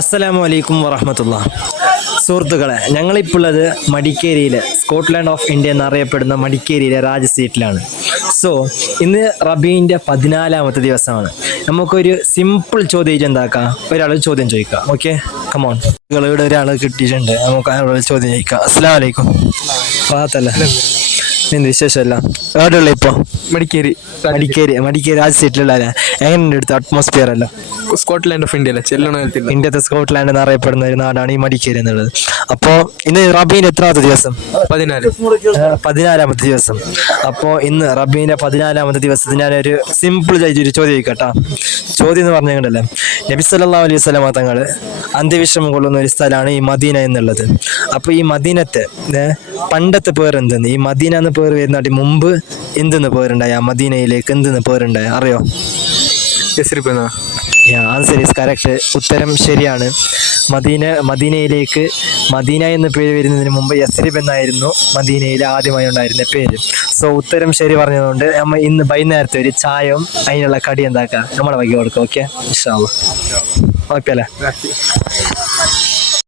അസ്സലാമു അലൈക്കും വറഹ്മത്തുള്ളാഹ്. സുഹൃത്തുക്കളെ, ഞങ്ങളിപ്പോൾ ഉള്ളത് മടിക്കേരിയിലെ സ്കോട്ട്ലാൻഡ് ഓഫ് ഇന്ത്യ എന്നറിയപ്പെടുന്ന മടിക്കേരിയിലെ രാജ് സീറ്റിലാണ്. സോ ഇന്ന് റബീൻ്റെ 14ാമത്തെ ദിവസമാണ്. നമുക്കൊരു സിമ്പിൾ ചോദ്യം എന്താക്കാം, ഒരാൾ ചോദ്യം ചോദിക്കാം. Okay, come on. ഇവിടെ ഒരാൾ കിട്ടിയിട്ടുണ്ട്, നമുക്ക് അയാളോട് ചോദ്യം ചോദിക്കാം. അസ്സലാമു അലൈക്കും. റാഹത്തല്ലേ? എന്ത് വിശേഷമല്ല? എവിടെയുള്ള ഇപ്പോൾ? മടിക്കേരി മടിക്കേരി രാജ് സീറ്റിലുള്ള എങ്ങനെയുണ്ട് ഇവിടുത്തെ അറ്റ്മോസ്ഫിയർ അല്ല? സ്കോട്ട്ലാൻഡ് ഓഫ് ഇന്ത്യ ചെല്ലണത്തിൽ ഇന്ത്യത്തെ സ്കോട്ട്ലാൻഡ് എന്നറിയപ്പെടുന്ന ഒരു നാടാണ് ഈ മടിക്കേരി എന്നുള്ളത്. അപ്പോൾ ഇന്ന് റബീൻ്റെ എത്രാമത്തെ ദിവസം? 14ാമത്തെ ദിവസം. അപ്പോൾ ഇന്ന് റബീൻ്റെ 14ാമത്തെ ദിവസത്തിന് ഞാനൊരു സിമ്പിൾ ആയിട്ടൊരു ചോദ്യം ചോദിക്കട്ടാ. ചോദ്യം എന്ന് പറഞ്ഞിട്ടുണ്ടല്ലേ, നബി സല്ലല്ലാഹു അലൈഹി വസല്ലമ തങ്ങൾ അന്ത്യവിശ്രമം കൊള്ളുന്ന ഒരു സ്ഥലമാണ് ഈ മദീന എന്നുള്ളത്. അപ്പോൾ ഈ മദീനത്തെ പണ്ടത്തെ പേരെന്തെന്ന്, ഈ മദീന എന്ന് പേര് വരുന്നതിന് മുമ്പ് എന്തെന്ന് പേരുണ്ടായി? ആ മദീനയിലേക്ക് എന്തെന്ന് പേരുണ്ടായി അറിയോ? Answer is correct. ഉത്തരം ശരിയാണ്. മദീനയിലേക്ക് മദീന എന്ന പേര് വരുന്നതിന് മുമ്പ് യസ്രിബ് എന്നായിരുന്നു മദീനയിൽ ആദ്യമായി ഉണ്ടായിരുന്ന പേര്. സോ ഉത്തരം ശരി പറഞ്ഞതുകൊണ്ട് നമ്മൾ ഇന്ന് വൈകുന്നേരത്തെ ഒരു ചായയും അതിനുള്ള കടി എന്താക്കാം നമ്മളെ വൈകി കൊടുക്കാം. ഓക്കെ, ഇൻഷാ അല്ലാഹ്. ഓക്കെ അല്ലേ?